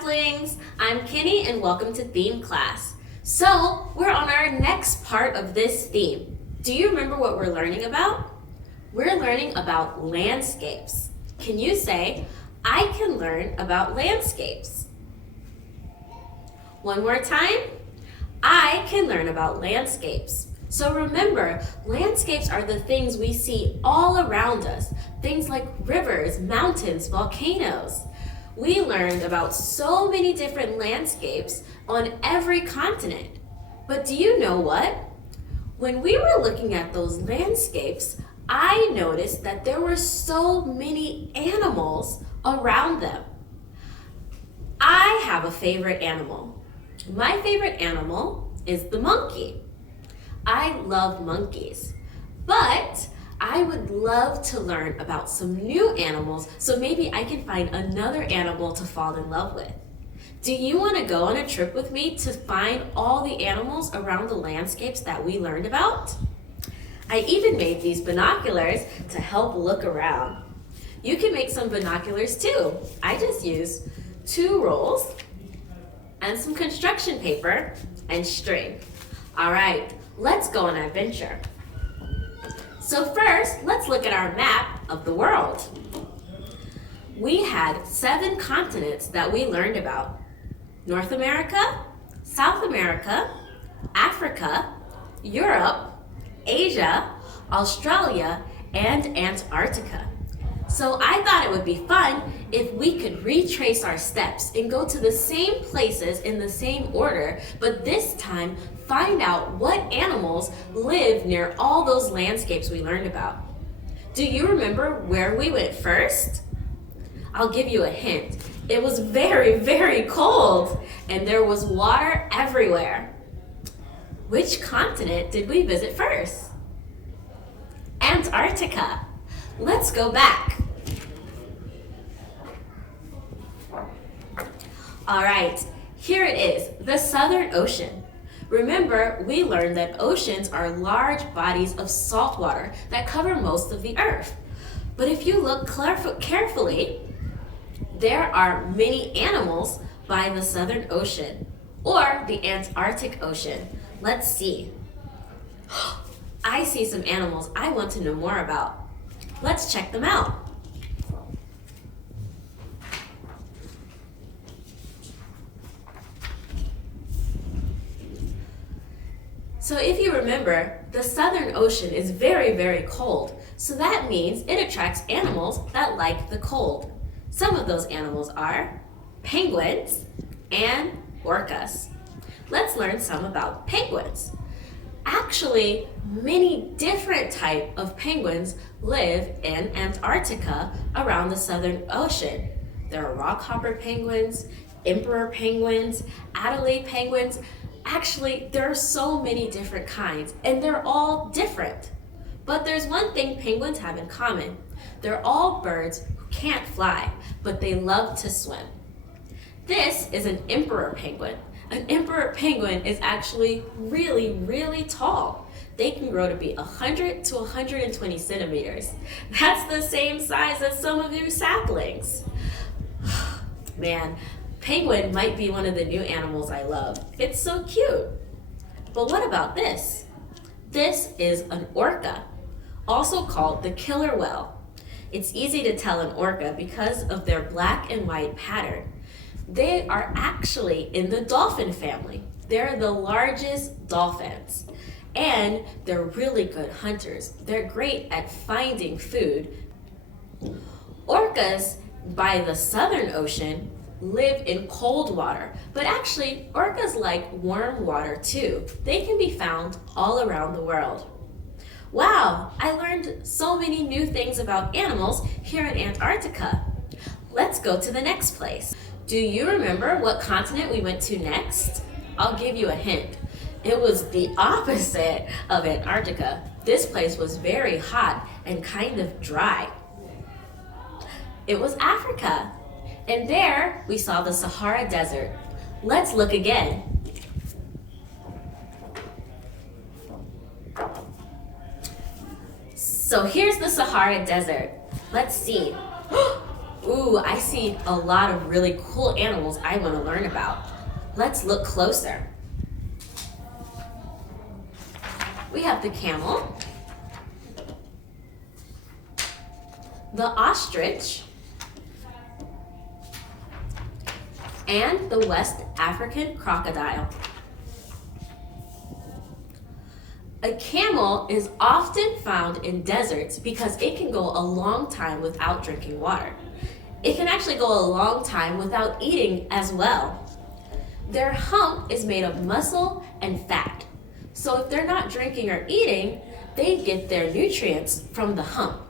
saplings! I'm Kenny and welcome to theme class. So, we're on our next part of this theme. Do you remember what we're learning about? We're learning about landscapes. Can you say, I can learn about landscapes? One more time. I can learn about landscapes. So remember, landscapes are the things we see all around us. Things like rivers, mountains, volcanoes. We learned about so many different landscapes on every continent. But do you know what? When we were looking at those landscapes, I noticed that there were so many animals around them. I have a favorite animal. My favorite animal is the monkey. I love monkeys, but I would love to learn about some new animals so maybe I can find another animal to fall in love with. Do you want to go on a trip with me to find all the animals around the landscapes that we learned about? I even made these binoculars to help look around. You can make some binoculars too. I just used 2 rolls and some construction paper and string. All right, let's go on an adventure. So first, let's look at our map of the world. We had 7 continents that we learned about. North America, South America, Africa, Europe, Asia, Australia, and Antarctica. So I thought it would be fun if we could retrace our steps and go to the same places in the same order, but this time find out what animals live near all those landscapes we learned about. Do you remember where we went first? I'll give you a hint. It was very, very cold, and there was water everywhere. Which continent did we visit first? Antarctica. Let's go back. All right, here it is, the Southern Ocean. Remember, we learned that oceans are large bodies of salt water that cover most of the earth. But if you look carefully, there are many animals by the Southern Ocean or the Antarctic Ocean. Let's see. I see some animals I want to know more about. Let's check them out. So if you remember, the Southern Ocean is very, very cold. So that means it attracts animals that like the cold. Some of those animals are penguins and orcas. Let's learn some about penguins. Actually, many different types of penguins live in Antarctica around the Southern Ocean. There are rockhopper penguins, emperor penguins, Adelaide penguins. Actually, there are so many different kinds, and they're all different. But there's one thing penguins have in common. They're all birds who can't fly, but they love to swim. This is an emperor penguin. An emperor penguin is actually really, really tall. They can grow to be 100 to 120 centimeters. That's the same size as some of your saplings. Man, penguin might be one of the new animals I love. It's so cute. But what about this? This is an orca, also called the killer whale. It's easy to tell an orca because of their black and white pattern. They are actually in the dolphin family. They're the largest dolphins, and they're really good hunters. They're great at finding food. Orcas by the Southern Ocean live in cold water, but actually orcas like warm water too. They can be found all around the world. Wow, I learned so many new things about animals here in Antarctica. Let's go to the next place. Do you remember what continent we went to next? I'll give you a hint. It was the opposite of Antarctica. This place was very hot and kind of dry. It was Africa. And there we saw the Sahara Desert. Let's look again. So here's the Sahara Desert. Let's see. Ooh, I see a lot of really cool animals I want to learn about. Let's look closer. We have the camel, the ostrich, and the West African crocodile. A camel is often found in deserts because it can go a long time without drinking water. It can actually go a long time without eating as well. Their hump is made of muscle and fat. So if they're not drinking or eating, they get their nutrients from the hump.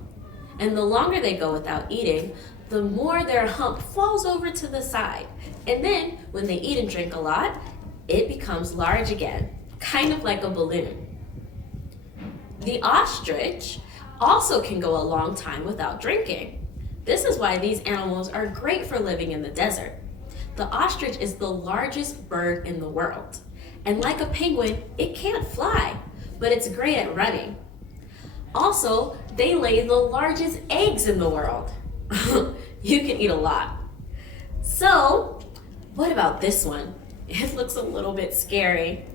And the longer they go without eating, the more their hump falls over to the side. And then when they eat and drink a lot, it becomes large again, kind of like a balloon. The ostrich also can go a long time without drinking. This is why these animals are great for living in the desert. The ostrich is the largest bird in the world. And like a penguin, it can't fly, but it's great at running. Also, they lay the largest eggs in the world. You can eat a lot. So, what about this one? It looks a little bit scary.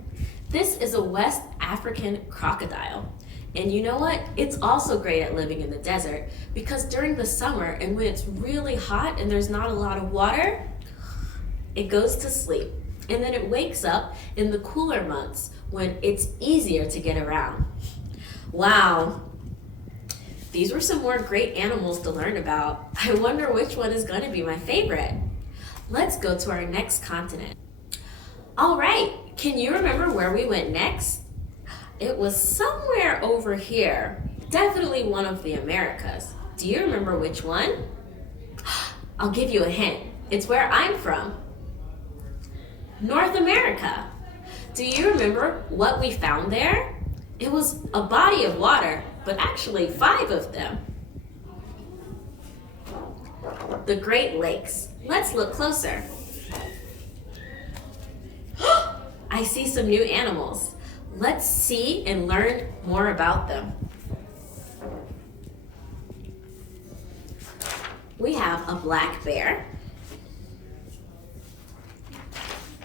This is a West African crocodile. And you know what? It's also great at living in the desert because during the summer and when it's really hot and there's not a lot of water, it goes to sleep. And then it wakes up in the cooler months when it's easier to get around. Wow. These were some more great animals to learn about. I wonder which one is going to be my favorite. Let's go to our next continent. All right, can you remember where we went next? It was somewhere over here, definitely one of the Americas. Do you remember which one? I'll give you a hint. It's where I'm from. North America. Do you remember what we found there? It was a body of water, but actually 5 of them. The Great Lakes. Let's look closer. I see some new animals. Let's see and learn more about them. We have a black bear,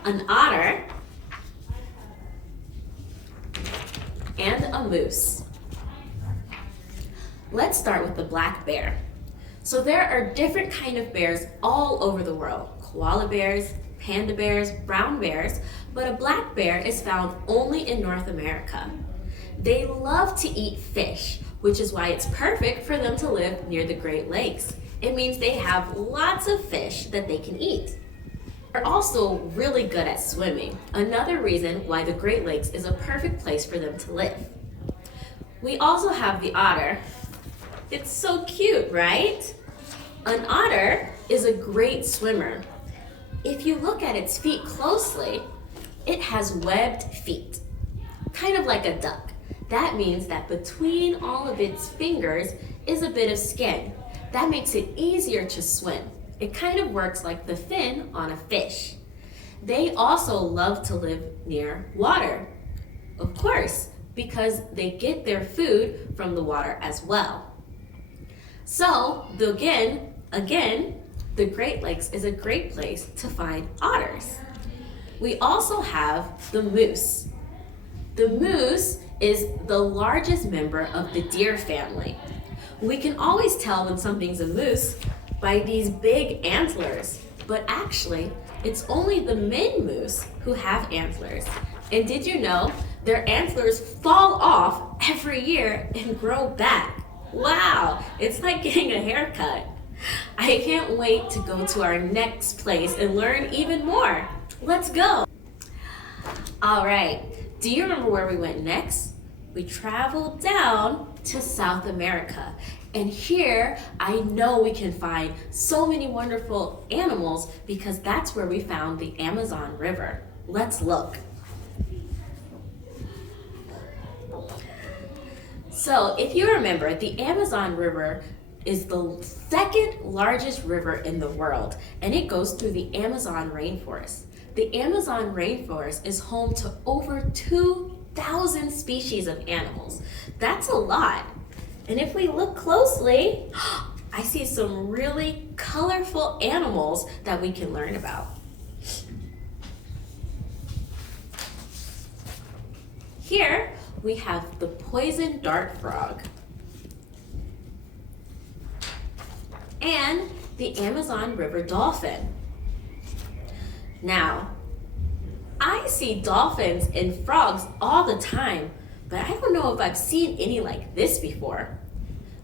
an otter, and a moose. Let's start with the black bear. So there are different kind of bears all over the world. Koala bears, panda bears, brown bears, but a black bear is found only in North America. They love to eat fish, which is why it's perfect for them to live near the Great Lakes. It means they have lots of fish that they can eat. They're also really good at swimming, another reason why the Great Lakes is a perfect place for them to live. We also have the otter. It's so cute, right? An otter is a great swimmer. If you look at its feet closely, it has webbed feet, kind of like a duck. That means that between all of its fingers is a bit of skin. That makes it easier to swim. It kind of works like the fin on a fish. They also love to live near water, of course, because they get their food from the water as well. So, again, the Great Lakes is a great place to find otters. We also have the moose. The moose is the largest member of the deer family. We can always tell when something's a moose by these big antlers, but actually, it's only the men moose who have antlers. And did you know their antlers fall off every year and grow back? Wow, it's like getting a haircut. I can't wait to go to our next place and learn even more. Let's go. All right, do you remember where we went next? We traveled down to South America. And here, I know we can find so many wonderful animals because that's where we found the Amazon River. Let's look. So, if you remember, the Amazon River is the second largest river in the world, and it goes through the Amazon rainforest. The Amazon rainforest is home to over 2,000 species of animals. That's a lot. And if we look closely, I see some really colorful animals that we can learn about. Here we have the poison dart frog and the Amazon River dolphin. Now, I see dolphins and frogs all the time, but I don't know if I've seen any like this before.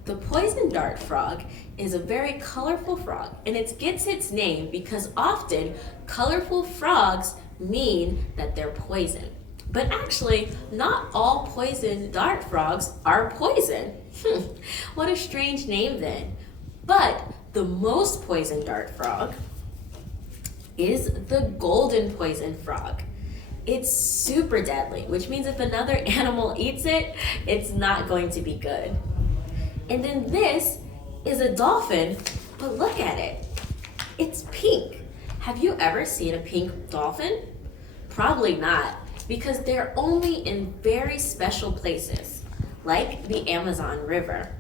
The poison dart frog is a very colorful frog, and it gets its name because often colorful frogs mean that they're poison. But actually, not all poison dart frogs are poison. What a strange name then. But the most poison dart frog is the golden poison frog. It's super deadly, which means if another animal eats it, it's not going to be good. And then this is a dolphin, but look at it. It's pink. Have you ever seen a pink dolphin? Probably not, because they're only in very special places, like the Amazon River.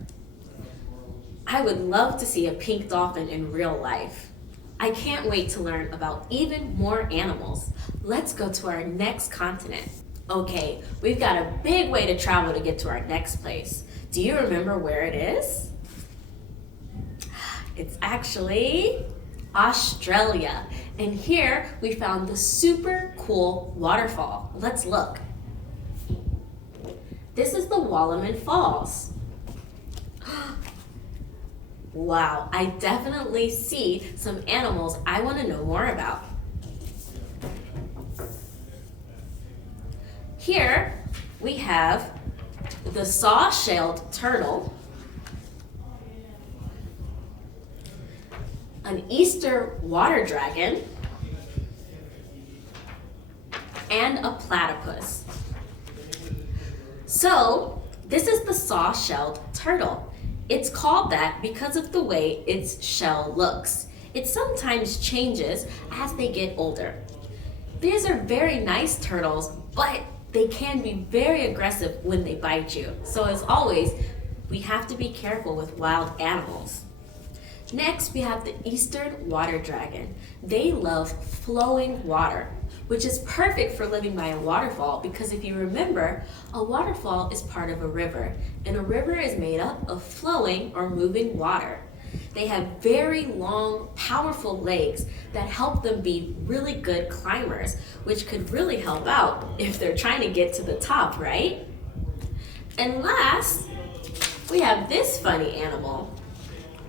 I would love to see a pink dolphin in real life. I can't wait to learn about even more animals. Let's go to our next continent. Okay, we've got a big way to travel to get to our next place. Do you remember where it is? It's actually Australia. And here we found the super cool waterfall. Let's look. This is the Walloman Falls. Wow, I definitely see some animals I want to know more about. Here we have the saw-shelled turtle, an Easter water dragon, and a platypus. So, this is the saw-shelled turtle. It's called that because of the way its shell looks. It sometimes changes as they get older. These are very nice turtles, but they can be very aggressive when they bite you. So as always, we have to be careful with wild animals. Next, we have the Eastern water dragon. They love flowing water, which is perfect for living by a waterfall because if you remember, a waterfall is part of a river, and a river is made up of flowing or moving water. They have very long, powerful legs that help them be really good climbers, which could really help out if they're trying to get to the top, right? And last, we have this funny animal.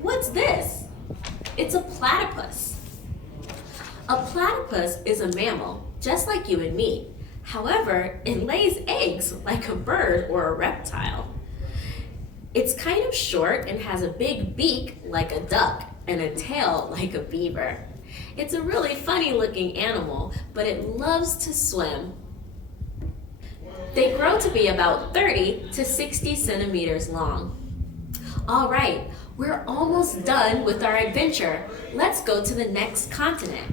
What's this? It's a platypus. A platypus is a mammal, just like you and me. However, it lays eggs like a bird or a reptile. It's kind of short and has a big beak like a duck and a tail like a beaver. It's a really funny looking animal, but it loves to swim. They grow to be about 30 to 60 centimeters long. All right, we're almost done with our adventure. Let's go to the next continent.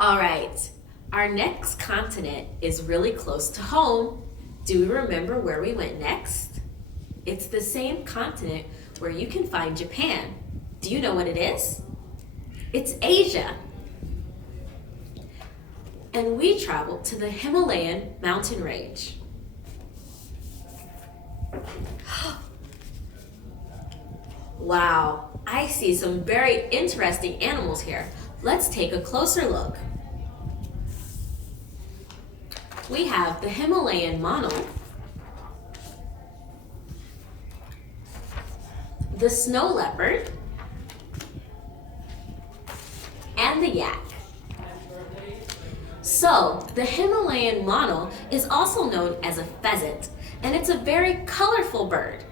All right, our next continent is really close to home. Do we remember where we went next? It's the same continent where you can find Japan. Do you know what it is? It's Asia. And we traveled to the Himalayan mountain range. Wow, I see some very interesting animals here. Let's take a closer look. We have the Himalayan mono, the snow leopard, and the yak. So, the Himalayan mono is also known as a pheasant, and it's a very colorful bird.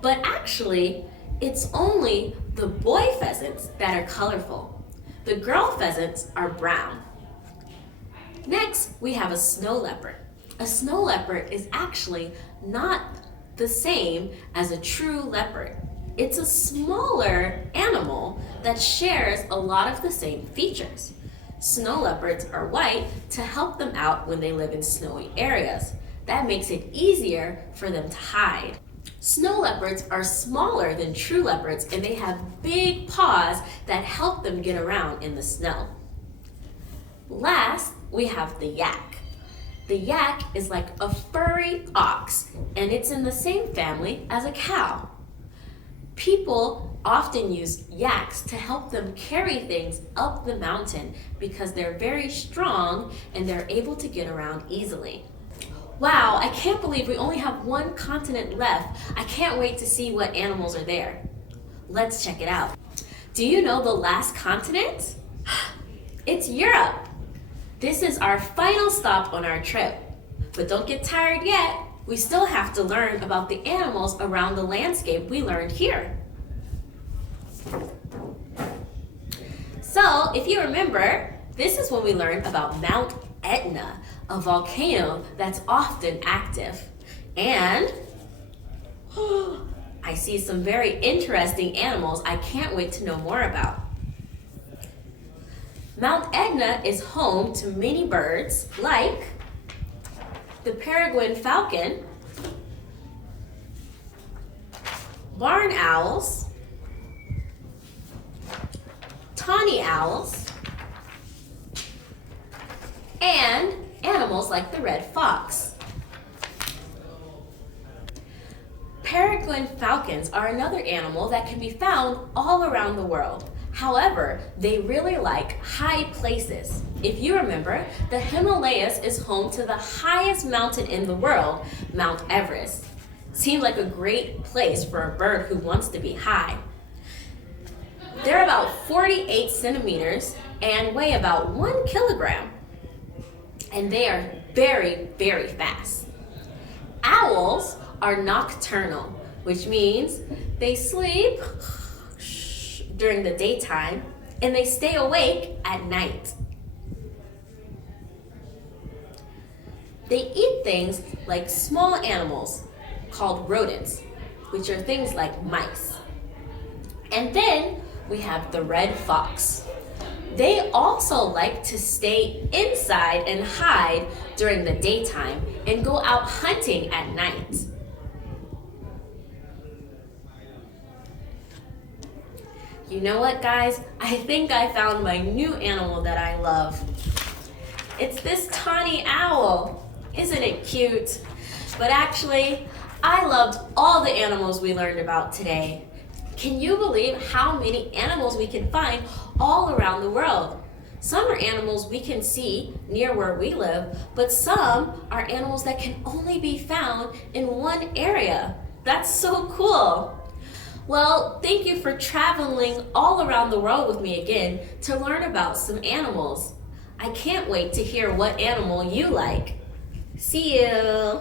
But actually, it's only the boy pheasants that are colorful. The girl pheasants are brown. Next, we have a snow leopard. A snow leopard is actually not the same as a true leopard. It's a smaller animal that shares a lot of the same features. Snow leopards are white to help them out when they live in snowy areas. That makes it easier for them to hide. Snow leopards are smaller than true leopards, and they have big paws that help them get around in the snow. Last, we have the yak. The yak is like a furry ox, and it's in the same family as a cow. People often use yaks to help them carry things up the mountain because they're very strong and they're able to get around easily. Wow, I can't believe we only have one continent left. I can't wait to see what animals are there. Let's check it out. Do you know the last continent? It's Europe. This is our final stop on our trip. But don't get tired yet. We still have to learn about the animals around the landscape we learned here. So, if you remember, this is when we learned about Mount Etna, a volcano that's often active. And I see some very interesting animals I can't wait to know more about. Mount Etna is home to many birds like the peregrine falcon, barn owls, tawny owls, and animals like the red fox. Peregrine falcons are another animal that can be found all around the world. However, they really like high places. If you remember, the Himalayas is home to the highest mountain in the world, Mount Everest. Seems like a great place for a bird who wants to be high. They're about 48 centimeters and weigh about 1 kilogram. And they are very, very fast. Owls are nocturnal, which means they sleep during the daytime and they stay awake at night. They eat things like small animals called rodents, which are things like mice. And then we have the red fox. They also like to stay inside and hide during the daytime and go out hunting at night. You know what, guys? I think I found my new animal that I love. It's this tawny owl. Isn't it cute? But actually, I loved all the animals we learned about today. Can you believe how many animals we can find all around the world? Some are animals we can see near where we live, but some are animals that can only be found in one area. That's so cool. Well, thank you for traveling all around the world with me again to learn about some animals. I can't wait to hear what animal you like. See you!